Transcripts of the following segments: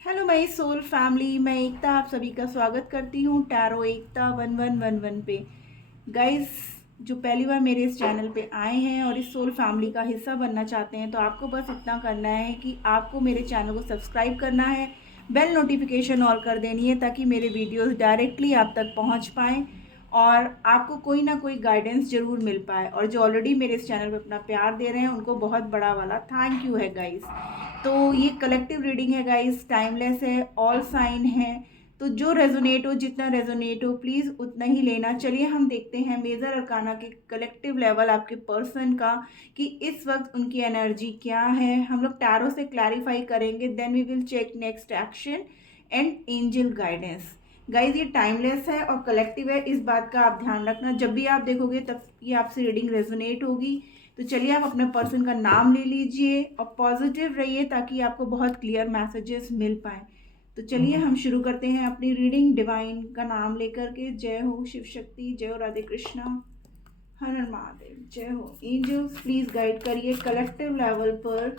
Hello my soul family, मैं एकता आप सभी का स्वागत करती हूँ टैरो एकता 1111 पे। गाइस, जो पहली बार मेरे इस चैनल पे आए हैं और इस सोल फैमिली का हिस्सा बनना चाहते हैं तो आपको बस इतना करना है कि आपको मेरे चैनल को सब्सक्राइब करना है, बेल नोटिफिकेशन ऑल कर देनी है ताकि मेरे वीडियोस डायरेक्टली आप तक पहुंच पाएँ और आपको कोई ना कोई गाइडेंस ज़रूर मिल पाए। और जो ऑलरेडी मेरे इस चैनल पे अपना प्यार दे रहे हैं उनको बहुत बड़ा वाला थैंक यू है गाइस। तो ये कलेक्टिव रीडिंग है गाइस, टाइमलेस है, ऑल साइन है। तो जो रेजोनेट हो, जितना रेजोनेट हो प्लीज़ उतना ही लेना। चलिए हम देखते हैं मेजर अरकाना के कलेक्टिव लेवल आपके पर्सन का कि इस वक्त उनकी एनर्जी क्या है। हम लोग टैरो से क्लैरिफाई करेंगे, then we will check next action and angel guidance. Guys, ये टाइमलेस है और कलेक्टिव है, इस बात का आप ध्यान रखना। जब भी आप देखोगे तब ये आपसे रीडिंग रेजोनेट होगी। तो चलिए आप अपने पर्सन का नाम ले लीजिए और पॉजिटिव रहिए ताकि आपको बहुत क्लियर मैसेजेस मिल पाए। तो चलिए हम शुरू करते हैं अपनी रीडिंग डिवाइन का नाम लेकर के। जय हो शिव शक्ति, जय हो राधे कृष्णा, हर हर महादेव, जय हो। एंजल्स प्लीज गाइड करिए कलेक्टिव लेवल पर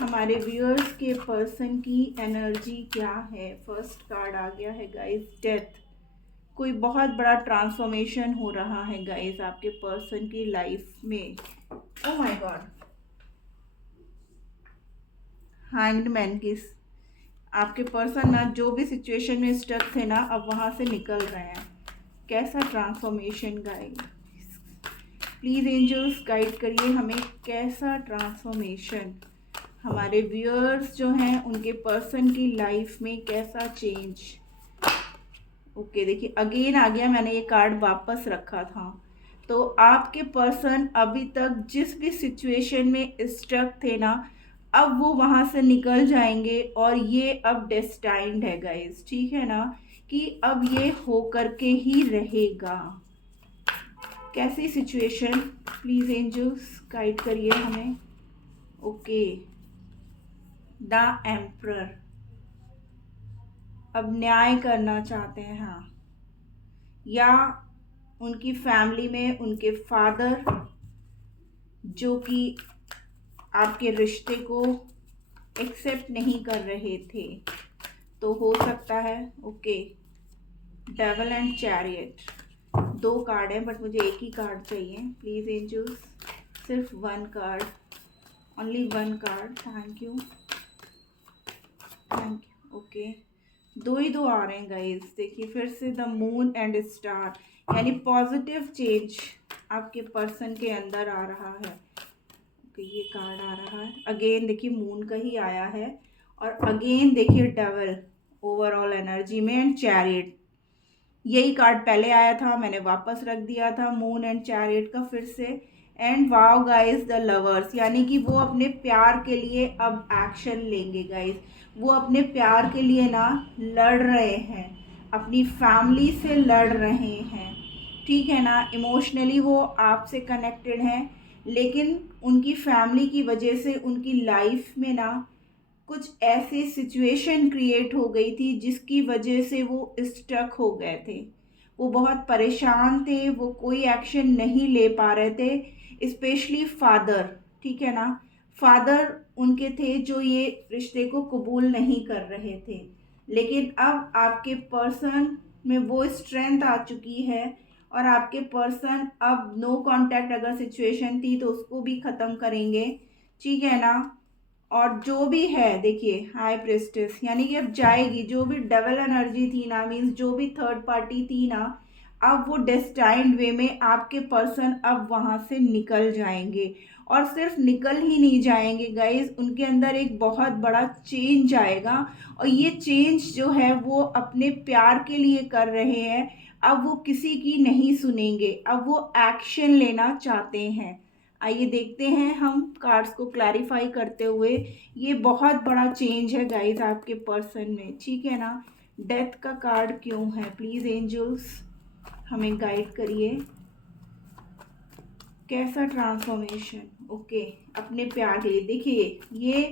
हमारे व्यूअर्स के पर्सन की एनर्जी क्या है। फर्स्ट कार्ड आ गया है गाइस, डेथ। कोई बहुत बड़ा ट्रांसफॉर्मेशन हो रहा है गाइस आपके पर्सन की लाइफ में। Oh my God, hanged man किस। आपके पर्सन ना जो भी सिचुएशन में स्टक थे ना, अब वहाँ से निकल रहे हैं। कैसा transformation guide, please angels guide करिए हमें, कैसा ट्रांसफॉर्मेशन हमारे व्यूअर्स जो हैं उनके पर्सन की लाइफ में, कैसा चेंज। ओके देखिए, अगेन आ गया, मैंने ये कार्ड वापस रखा था। तो आपके पर्सन अभी तक जिस भी सिचुएशन में स्टक थे ना, अब वो वहाँ से निकल जाएंगे और ये अब डेस्टाइंड है गाइस, ठीक है ना, कि अब ये हो करके ही रहेगा। कैसी सिचुएशन, प्लीज एंजल्स गाइड करिए हमें। ओके, द एम्परर अब न्याय करना चाहते हैं, हाँ, या उनकी फैमिली में उनके फादर जो कि आपके रिश्ते को एक्सेप्ट नहीं कर रहे थे, तो हो सकता है। ओके, डेविल एंड चैरियट, दो कार्ड हैं बट मुझे एक ही कार्ड चाहिए। प्लीज एंजल्स, सिर्फ one card, only one card, thank you thank you. Okay, दो ही दो आ रहे हैं गाइस। देखिए फिर से द मून एंड स्टार, यानी पॉजिटिव चेंज आपके पर्सन के अंदर आ रहा है। ओके, ये कार्ड आ रहा है अगेन, देखिए मून का ही आया है और अगेन देखिए डेविल ओवरऑल एनर्जी में एंड चैरियट। यही कार्ड पहले आया था, मैंने वापस रख दिया था मून एंड चैरियट का फिर से। And wow guys, the lovers, यानी कि वो अपने प्यार के लिए अब एक्शन लेंगे गाइस। वो अपने प्यार के लिए ना लड़ रहे हैं, अपनी फैमिली से लड़ रहे हैं, ठीक है ना। इमोशनली वो आपसे कनेक्टेड हैं, लेकिन उनकी फैमिली की वजह से उनकी लाइफ में ना कुछ ऐसी सिचुएशन क्रिएट हो गई थी जिसकी वजह से वो स्टक हो गए थे। वो बहुत परेशान थे, वो कोई एक्शन नहीं ले पा रहे थे, स्पेशली फादर, ठीक है ना। फादर उनके थे जो ये रिश्ते को कबूल नहीं कर रहे थे, लेकिन अब आपके पर्सन में वो स्ट्रेंथ आ चुकी है और आपके पर्सन अब नो कांटेक्ट अगर सिचुएशन थी तो उसको भी ख़त्म करेंगे, ठीक है ना। और जो भी है देखिए हाई प्रेस्टिस, यानी कि अब जाएगी जो भी डबल एनर्जी थी ना, मीन्स जो भी थर्ड पार्टी थी ना, अब वो डेस्टाइंड वे में आपके पर्सन अब वहाँ से निकल जाएंगे। और सिर्फ निकल ही नहीं जाएंगे गाइज, उनके अंदर एक बहुत बड़ा चेंज आएगा और ये चेंज जो है वो अपने प्यार के लिए कर रहे हैं। अब वो किसी की नहीं सुनेंगे, अब वो एक्शन लेना चाहते हैं। आइए देखते हैं हम कार्ड्स को क्लैरिफाई करते हुए। ये बहुत बड़ा चेंज है गाइस आपके पर्सन में, ठीक है ना। डेथ का कार्ड क्यों है, प्लीज एंजल्स हमें गाइड करिए, कैसा ट्रांसफॉर्मेशन। ओके, अपने प्यार के लिए देखिए, ये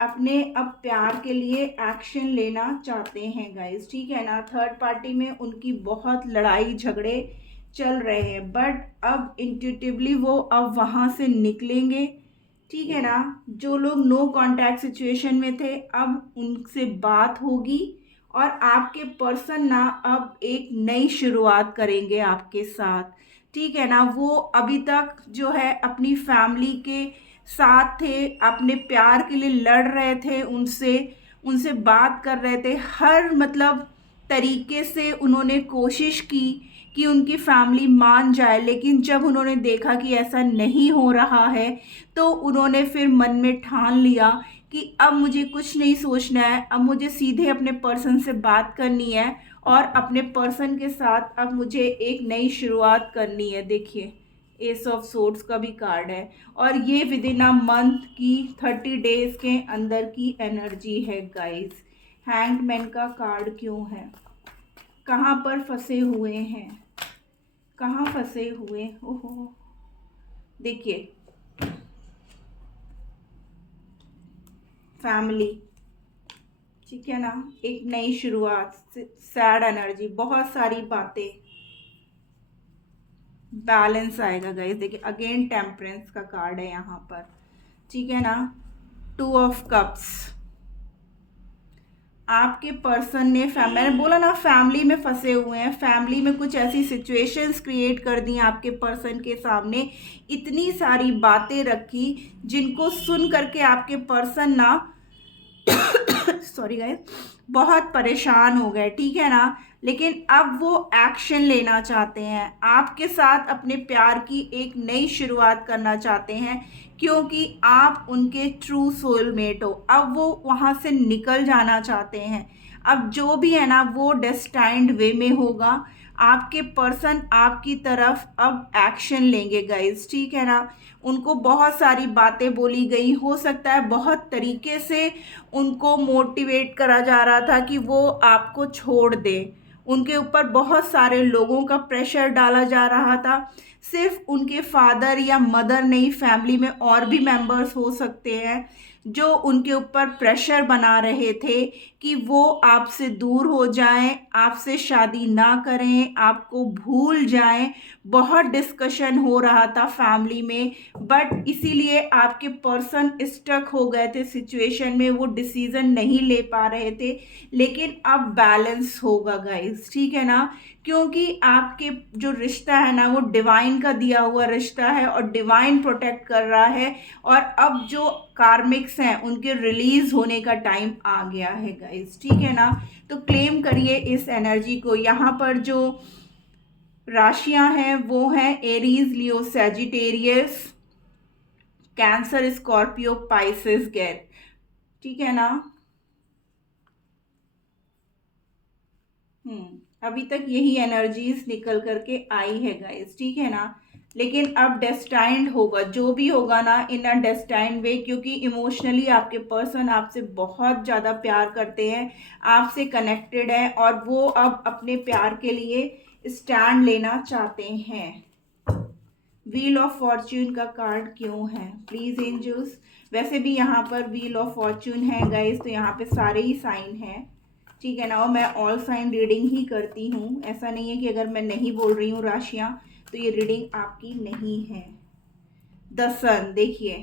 अपने अब प्यार के लिए एक्शन लेना चाहते हैं गाइस, ठीक है ना। थर्ड पार्टी में उनकी बहुत लड़ाई झगड़े चल रहे हैं बट अब इंट्यूटिवली वो अब वहाँ से निकलेंगे, ठीक है ना। जो लोग नो कांटेक्ट सिचुएशन में थे, अब उनसे बात होगी और आपके पर्सन ना अब एक नई शुरुआत करेंगे आपके साथ। ठीक है ना। वो अभी तक जो है अपनी फैमिली के साथ थे, अपने प्यार के लिए लड़ रहे थे, उनसे उनसे बात कर रहे थे, हर मतलब तरीके से उन्होंने कोशिश की कि उनकी फैमिली मान जाए, लेकिन जब उन्होंने देखा कि ऐसा नहीं हो रहा है तो उन्होंने फिर मन में ठान लिया कि अब मुझे कुछ नहीं सोचना है, अब मुझे सीधे अपने पर्सन से बात करनी है और अपने पर्सन के साथ अब मुझे एक नई शुरुआत करनी है। देखिए, एस ऑफ सोर्ड्स का भी कार्ड है और ये विद इन अ मंथ की 30 डेज के अंदर की एनर्जी है गाइस। हैंगमैन का कार्ड क्यों है? कहाँ पर फंसे हुए हैं, कहाँ फंसे हुए? ओहो, देखिए, फैमिली, ठीक है ना, एक नई शुरुआत, सैड एनर्जी, बहुत सारी बातें, बैलेंस आएगा गाइस। देखिए अगेन टेम्परेंस का कार्ड है यहाँ पर, ठीक है ना। 2 ऑफ कप्स, आपके पर्सन ने मैंने बोला ना फैमिली में फंसे हुए हैं, फैमिली में कुछ ऐसी सिचुएशंस क्रिएट कर दी आपके पर्सन के सामने, इतनी सारी बातें रखी जिनको सुन करके आपके पर्सन ना सॉरी गाइस, बहुत परेशान हो गए, ठीक है ना। लेकिन अब वो एक्शन लेना चाहते हैं, आपके साथ अपने प्यार की एक नई शुरुआत करना चाहते हैं, क्योंकि आप उनके ट्रू सोलमेट हो। अब वो वहाँ से निकल जाना चाहते हैं। अब जो भी है ना वो डेस्टाइन्ड वे में होगा। आपके पर्सन आपकी तरफ अब एक्शन लेंगे गाइस, ठीक है ना। उनको बहुत सारी बातें बोली गई, हो सकता है बहुत तरीके से उनको मोटिवेट करा जा रहा था कि वो आपको छोड़ दे, उनके ऊपर बहुत सारे लोगों का प्रेशर डाला जा रहा था। सिर्फ उनके फादर या मदर नहीं, फैमिली में और भी मेंबर्स हो सकते हैं जो उनके ऊपर प्रेशर बना रहे थे कि वो आपसे दूर हो जाएं, आपसे शादी ना करें, आपको भूल जाएं। बहुत डिस्कशन हो रहा था फैमिली में, बट इसीलिए आपके पर्सन स्टक हो गए थे सिचुएशन में, वो डिसीजन नहीं ले पा रहे थे। लेकिन अब बैलेंस होगा गाइस, ठीक है ना, क्योंकि आपके जो रिश्ता है ना वो डिवाइन का दिया हुआ रिश्ता है और डिवाइन प्रोटेक्ट कर रहा है। और अब जो कार्मिक्स हैं उनके रिलीज होने का टाइम आ गया है गाइस, ठीक है ना। तो क्लेम करिए इस एनर्जी को। यहाँ पर जो राशियां हैं वो हैं Aries, Leo, Sagittarius, Cancer, Scorpio, Pisces, गेट, ठीक है ना। अभी तक यही एनर्जीज निकल करके आई है गाइस, ठीक है ना। लेकिन अब डेस्टाइंड होगा, जो भी होगा ना इन अ डेस्टाइंड वे, क्योंकि इमोशनली आपके पर्सन आपसे बहुत ज़्यादा प्यार करते हैं, आपसे कनेक्टेड है और वो अब अपने प्यार के लिए स्टैंड लेना चाहते हैं। व्हील ऑफ फॉर्च्यून का कार्ड क्यों है प्लीज एंजल्स? वैसे भी यहाँ पर व्हील ऑफ फॉर्च्यून है गाइस, तो यहाँ पे सारे ही साइन हैं, ठीक है ना। और मैं ऑल साइन रीडिंग ही करती हूँ, ऐसा नहीं है कि अगर मैं नहीं बोल रही हूँ राशियाँ तो ये रीडिंग आपकी नहीं है। द सन, देखिए,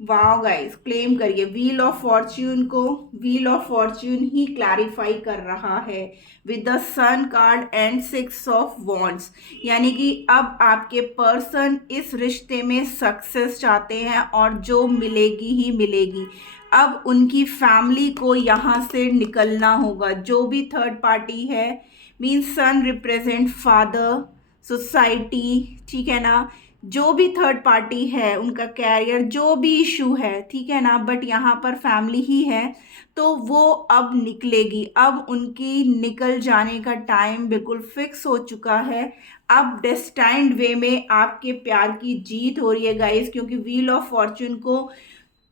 वाओ गाइस, क्लेम करिए व्हील ऑफ फॉर्च्यून को। व्हील ऑफ फॉर्च्यून ही क्लैरिफाई कर रहा है with the sun card and 6 of wands, यानी कि अब आपके पर्सन इस रिश्ते में सक्सेस चाहते हैं और जो मिलेगी ही मिलेगी। अब उनकी फैमिली को यहाँ से निकलना होगा। जो भी थर्ड पार्टी है, मीन्स सन रिप्रेजेंट फादर, सोसाइटी, ठीक है ना। जो भी थर्ड पार्टी है, उनका कैरियर, जो भी इशू है, ठीक है ना, बट यहाँ पर फैमिली ही है, तो वो अब निकलेगी। अब उनकी निकल जाने का टाइम बिल्कुल फिक्स हो चुका है। अब डेस्टाइन्ड वे में आपके प्यार की जीत हो रही है गाइस, क्योंकि व्हील ऑफ फॉर्च्यून को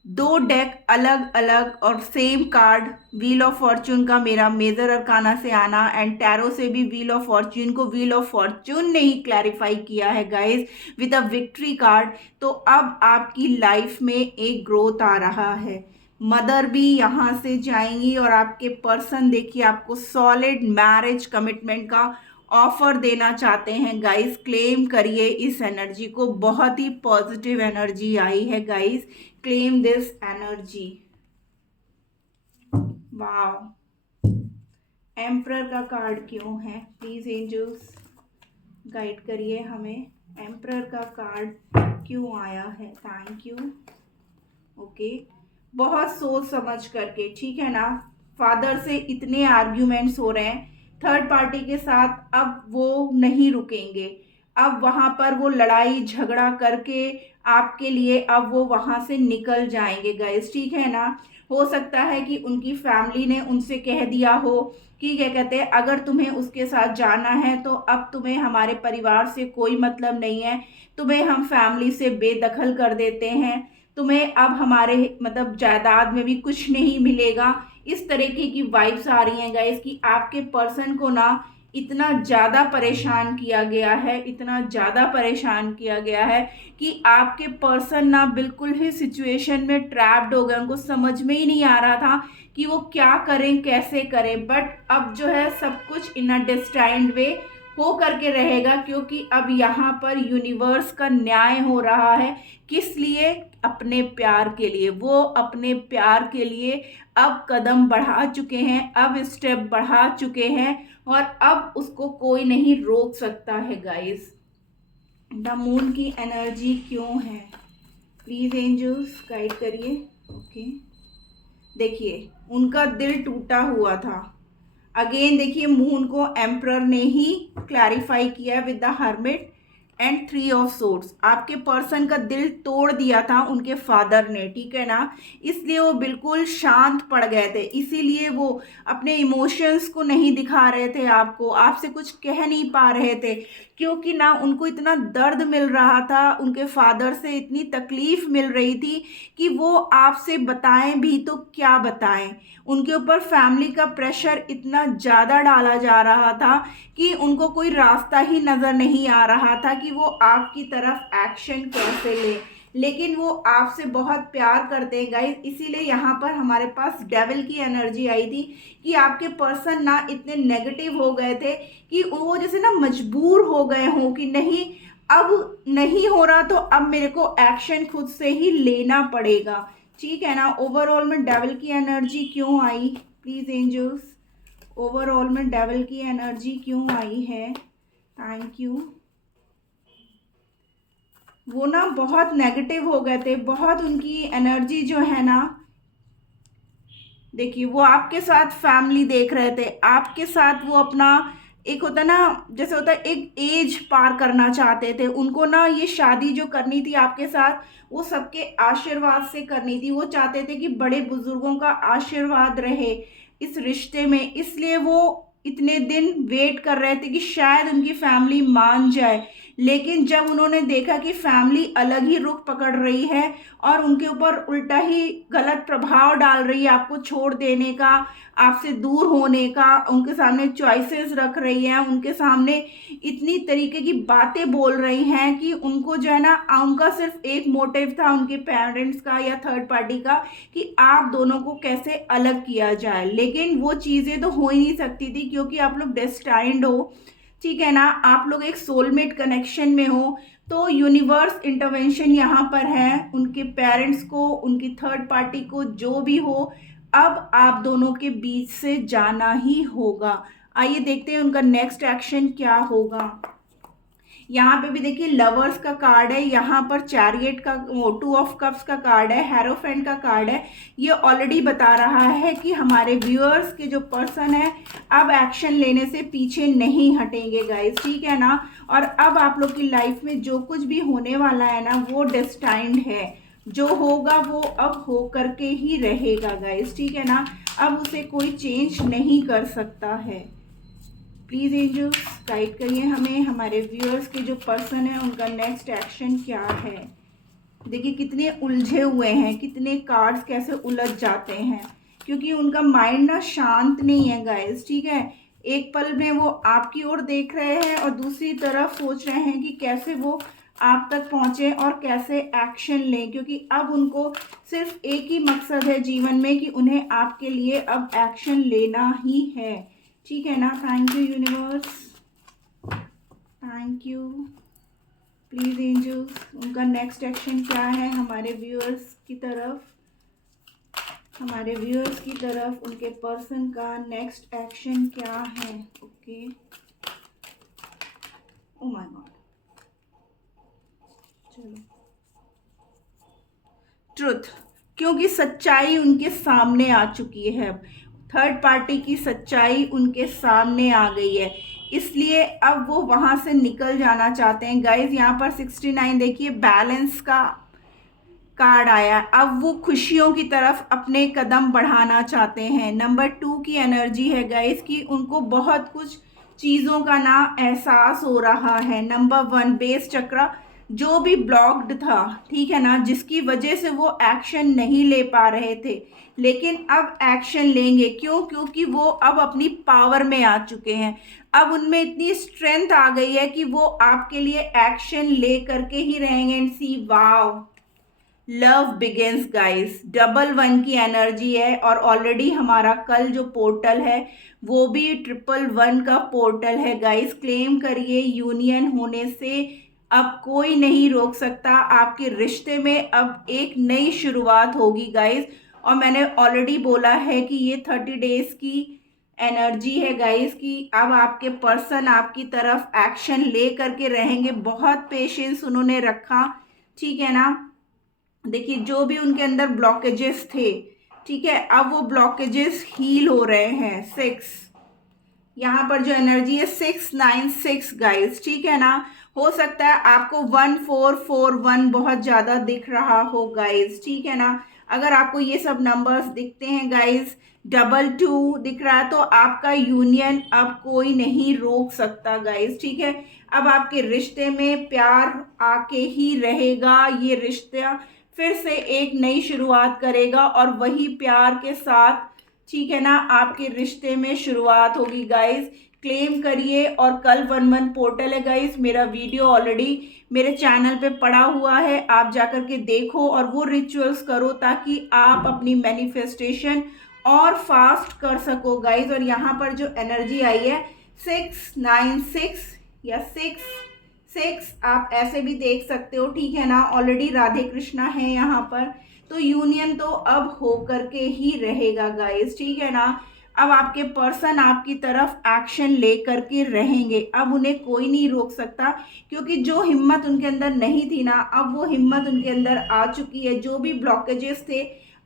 2 डेक अलग अलग और same card, wheel of Fortune का मेरा मेजर अरकाना से आना एंड टैरो से भी व्हील ऑफ फॉर्च्यून को व्हील ऑफ फॉर्च्यून ने ही क्लैरिफाई किया है guys with a victory card. तो अब आपकी लाइफ में एक ग्रोथ आ रहा है, मदर भी यहाँ से जाएंगी और आपके पर्सन देखिए आपको सॉलिड मैरिज कमिटमेंट का ऑफर देना चाहते हैं गाइस, क्लेम करिए इस एनर्जी को। बहुत ही पॉजिटिव एनर्जी आई है guys, claim this energy. Wow, emperor का कार्ड क्यों है? प्लीज एंजल्स गाइड करिए हमें, एम्परर का कार्ड क्यों आया है? Thank you. ओके, बहुत सोच समझ करके, ठीक है ना। फादर से इतने आर्ग्यूमेंट्स हो रहे हैं थर्ड पार्टी के साथ, अब वो नहीं रुकेंगे। अब वहां पर वो लड़ाई झगड़ा करके आपके लिए अब वो वहां से निकल जाएंगे गाइस, ठीक है ना। हो सकता है कि उनकी फैमिली ने उनसे कह दिया हो कि क्या कहते हैं, अगर तुम्हें उसके साथ जाना है तो अब तुम्हें हमारे परिवार से कोई मतलब नहीं है, तुम्हें हम फैमिली से बेदखल कर देते हैं, तुम्हें अब हमारे मतलब जायदाद में भी कुछ नहीं मिलेगा। इस तरीके की वाइब्स आ रही हैं गाइस कि आपके पर्सन को ना इतना ज़्यादा परेशान किया गया है, इतना ज़्यादा परेशान किया गया है कि आपके पर्सन ना बिल्कुल ही सिचुएशन में ट्रैप्ड हो गए। उनको समझ में ही नहीं आ रहा था कि वो क्या करें, कैसे करें। बट अब जो है सब कुछ इन अ डिस्टाइंड वे हो करके रहेगा, क्योंकि अब यहाँ पर यूनिवर्स का न्याय हो रहा है। किस लिए? अपने प्यार के लिए। वो अपने प्यार के लिए अब कदम बढ़ा चुके हैं, अब स्टेप बढ़ा चुके हैं, और अब उसको कोई नहीं रोक सकता है गाइस। द मून की एनर्जी क्यों है? प्लीज एंजल्स गाइड करिए। ओके, देखिए उनका दिल टूटा हुआ था। अगेन देखिए मून को एम्परर ने ही क्लैरिफाई किया with the hermit and 3 of swords. आपके पर्सन का दिल तोड़ दिया था उनके फादर ने, ठीक है ना। इसलिए वो बिल्कुल शांत पड़ गए थे, इसीलिए वो अपने इमोशंस को नहीं दिखा रहे थे आपको, आपसे कुछ कह नहीं पा रहे थे, क्योंकि ना उनको इतना दर्द मिल रहा था, उनके फादर से इतनी तकलीफ मिल रही थी कि वो आपसे बताएं भी तो क्या बताएं। उनके ऊपर फैमिली का प्रेशर इतना ज़्यादा डाला जा रहा था कि उनको कोई रास्ता ही नज़र नहीं आ रहा था कि वो आपकी तरफ एक्शन कैसे ले। लेकिन वो आपसे बहुत प्यार करते हैं गाइस, इसीलिए यहाँ पर हमारे पास डेविल की एनर्जी आई थी कि आपके पर्सन ना इतने नेगेटिव हो गए थे कि वो जैसे ना मजबूर हो गए हों कि नहीं, अब नहीं हो रहा तो अब मेरे को एक्शन खुद से ही लेना पड़ेगा, ठीक है ना। ओवरऑल में डेविल की एनर्जी क्यों आई? प्लीज एंजल्स, ओवरऑल में डेविल की एनर्जी क्यों आई है? Thank you. वो ना बहुत नेगेटिव हो गए थे, बहुत उनकी एनर्जी जो है ना, देखिए वो आपके साथ फैमिली देख रहे थे, आपके साथ वो अपना एक होता ना, जैसे होता है एक एज पार करना चाहते थे। उनको ना ये शादी जो करनी थी आपके साथ, वो सबके आशीर्वाद से करनी थी। वो चाहते थे कि बड़े बुजुर्गों का आशीर्वाद रहे इस रिश्ते में, इसलिए वो इतने दिन वेट कर रहे थे कि शायद उनकी फैमिली मान जाए। लेकिन जब उन्होंने देखा कि फैमिली अलग ही रुख पकड़ रही है और उनके ऊपर उल्टा ही गलत प्रभाव डाल रही है, आपको छोड़ देने का, आपसे दूर होने का, उनके सामने चॉइसेस रख रही है, उनके सामने इतनी तरीके की बातें बोल रही हैं कि उनको जो है ना, उनका सिर्फ एक मोटिव था उनके पेरेंट्स का या थर्ड पार्टी का कि आप दोनों को कैसे अलग किया जाए। लेकिन वो चीज़ें तो हो ही नहीं सकती थी, क्योंकि आप लोग डेस्टाइंड हो, ठीक है ना, आप लोग एक सोलमेट कनेक्शन में हो। तो यूनिवर्स इंटरवेंशन यहाँ पर है, उनके पेरेंट्स को, उनकी थर्ड पार्टी को, जो भी हो, अब आप दोनों के बीच से जाना ही होगा। आइए देखते हैं उनका नेक्स्ट एक्शन क्या होगा। यहाँ पे भी देखिए लवर्स का कार्ड है, यहाँ पर चैरियट का, 2 ऑफ कप्स का कार्ड है, हेरोफेंट का कार्ड है। ये ऑलरेडी बता रहा है कि हमारे व्यूअर्स के जो पर्सन है अब एक्शन लेने से पीछे नहीं हटेंगे गाइस, ठीक है ना। और अब आप लोग की लाइफ में जो कुछ भी होने वाला है ना, वो डेस्टाइंड है, जो होगा वो अब हो करके ही रहेगा गाइस, ठीक है ना। अब उसे कोई चेंज नहीं कर सकता है। प्लीज़ एंजल्स गाइड करिए हमें, हमारे व्यूअर्स के जो पर्सन है उनका नेक्स्ट एक्शन क्या है। देखिए कितने उलझे हुए हैं, कितने कार्ड्स कैसे उलझ जाते हैं, क्योंकि उनका माइंड ना शांत नहीं है गाइस, ठीक है। एक पल में वो आपकी ओर देख रहे हैं और दूसरी तरफ सोच रहे हैं कि कैसे वो आप तक पहुँचे और कैसे एक्शन लें, क्योंकि अब उनको सिर्फ एक ही मकसद है जीवन में कि उन्हें आपके लिए अब एक्शन लेना ही है, ठीक है ना। Thank you universe. Thank you. Please angels, उनका नेक्स्ट एक्शन क्या है हमारे व्यूअर्स की तरफ, उनके पर्सन का नेक्स्ट एक्शन क्या है। ओके, ओ माय गॉड, चलो ट्रुथ, क्योंकि सच्चाई उनके सामने आ चुकी है, थर्ड पार्टी की सच्चाई उनके सामने आ गई है, इसलिए अब वो वहां से निकल जाना चाहते हैं। गाइज यहाँ पर 69 देखिए, बैलेंस का कार्ड आया। अब वो खुशियों की तरफ अपने कदम बढ़ाना चाहते हैं। नंबर 2 की एनर्जी है गाइस कि उनको बहुत कुछ चीज़ों का ना एहसास हो रहा है। नंबर 1 बेस चक्र जो भी ब्लॉक्ड था, ठीक है ना, जिसकी वजह से वो एक्शन नहीं ले पा रहे थे, लेकिन अब एक्शन लेंगे। क्यों? क्योंकि वो अब अपनी पावर में आ चुके हैं। अब उनमें इतनी स्ट्रेंथ आ गई है कि वो आपके लिए एक्शन ले करके ही रहेंगे। And see wow, love begins guys, double 1 की एनर्जी है और ऑलरेडी हमारा कल जो पोर्टल है वो भी 111 का पोर्टल है गाइस। क्लेम करिए, यूनियन होने से अब कोई नहीं रोक सकता। आपके रिश्ते में अब एक नई शुरुआत होगी गाइस, और मैंने ऑलरेडी बोला है कि ये 30 डेज की एनर्जी है गाइस कि अब आपके पर्सन आपकी तरफ एक्शन ले करके रहेंगे। बहुत पेशेंस उन्होंने रखा, ठीक है ना। देखिए जो भी उनके अंदर ब्लॉकेजेस थे, ठीक है, अब वो ब्लॉकेजेस हील हो रहे हैं। 6 यहाँ पर जो एनर्जी है 696 गाइस, ठीक है ना। हो सकता है आपको 1441 बहुत ज़्यादा दिख रहा हो गाइस, ठीक है ना। अगर आपको ये सब नंबर्स दिखते हैं गाइस, 22 दिख रहा है, तो आपका यूनियन अब कोई नहीं रोक सकता गाइस, ठीक है। अब आपके रिश्ते में प्यार आके ही रहेगा। ये रिश्ता फिर से एक नई शुरुआत करेगा और वही प्यार के साथ, ठीक है ना, आपके रिश्ते में शुरुआत होगी गाइस। क्लेम करिए। और कल 11 पोर्टल है गाइस, मेरा वीडियो ऑलरेडी मेरे चैनल पे पड़ा हुआ है, आप जाकर के देखो और वो रिचुअल्स करो ताकि आप अपनी मैनिफेस्टेशन और फास्ट कर सको गाइस। और यहाँ पर जो एनर्जी आई है 696 या 6 आप ऐसे भी देख सकते हो, ठीक है ना। ऑलरेडी राधे कृष्णा है यहाँ पर, तो यूनियन तो अब हो करके ही रहेगा गाइस, ठीक है ना। अब आपके पर्सन आपकी तरफ एक्शन ले करके रहेंगे। अब उन्हें कोई नहीं रोक सकता, क्योंकि जो हिम्मत उनके अंदर नहीं थी ना, अब वो हिम्मत उनके अंदर आ चुकी है। जो भी ब्लॉकेजेस थे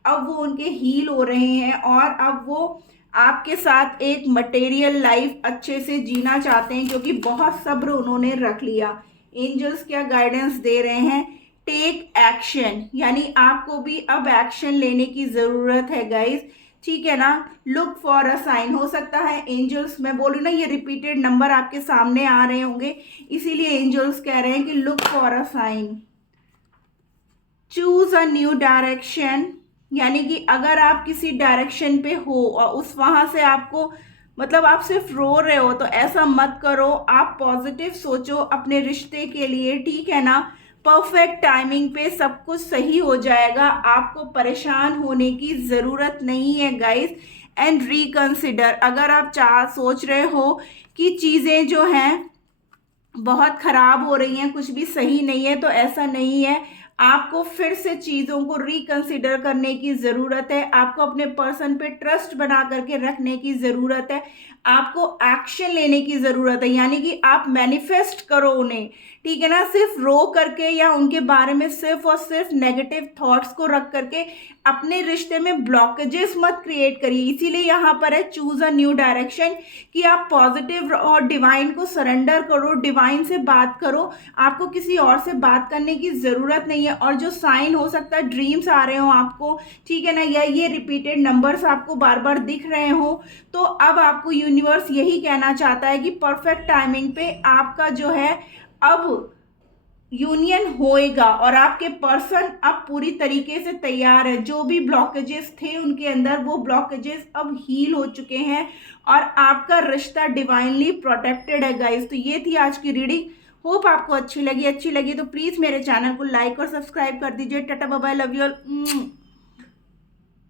अब वो उनके हील हो रहे हैं और अब वो आपके साथ एक मटेरियल लाइफ अच्छे से जीना चाहते हैं, क्योंकि बहुत सब्र उन्होंने रख लिया। एंजल्स क्या गाइडेंस दे रहे हैं? टेक एक्शन, यानी आपको भी अब एक्शन लेने की ज़रूरत है गाइस, ठीक है ना। लुक फॉर अ साइन, हो सकता है एंजल्स, मैं बोलूँ ना, ये रिपीटेड नंबर आपके सामने आ रहे होंगे, इसीलिए एंजल्स कह रहे हैं कि look for a sign. Choose a new direction, यानी कि अगर आप किसी डायरेक्शन पे हो और उस वहाँ से आपको, मतलब आप सिर्फ रो रहे हो, तो ऐसा मत करो। आप पॉजिटिव सोचो अपने रिश्ते के लिए, ठीक है ना। परफेक्ट टाइमिंग पे सब कुछ सही हो जाएगा, आपको परेशान होने की ज़रूरत नहीं है गाइस। एंड रिकंसिडर, अगर आप सोच रहे हो कि चीज़ें जो हैं बहुत ख़राब हो रही हैं, कुछ भी सही नहीं है, तो ऐसा नहीं है। आपको फिर से चीज़ों को रिकंसिडर करने की ज़रूरत है। आपको अपने पर्सन पे ट्रस्ट बना करके रखने की ज़रूरत है। आपको एक्शन लेने की ज़रूरत है, यानी कि आप मैनिफेस्ट करो उन्हें, ठीक है ना। सिर्फ रो करके या उनके बारे में सिर्फ और सिर्फ नेगेटिव थॉट्स को रख करके अपने रिश्ते में ब्लॉकेजेस मत क्रिएट करिए। इसीलिए यहाँ पर है चूज अ न्यू डायरेक्शन, कि आप पॉजिटिव और डिवाइन को सरेंडर करो, डिवाइन से बात करो। आपको किसी और से बात करने की ज़रूरत नहीं है। और जो साइन हो सकता है, ड्रीम्स आ रहे हो आपको, ठीक है ना, या ये रिपीटेड नंबर्स आपको बार बार दिख रहे हो, तो अब आपको यूनिवर्स यही कहना चाहता है कि परफेक्ट टाइमिंग पे आपका जो है अब यूनियन होएगा और आपके पर्सन अब पूरी तरीके से तैयार है। जो भी ब्लॉकेजेस थे उनके अंदर, वो ब्लॉकेजेस अब हील हो चुके हैं और आपका रिश्ता डिवाइनली प्रोटेक्टेड है गाइस। तो ये थी आज की रीडिंग, होप आपको अच्छी लगी तो प्लीज़ मेरे चैनल को लाइक और सब्सक्राइब कर दीजिए। Tata bye bye, love you all.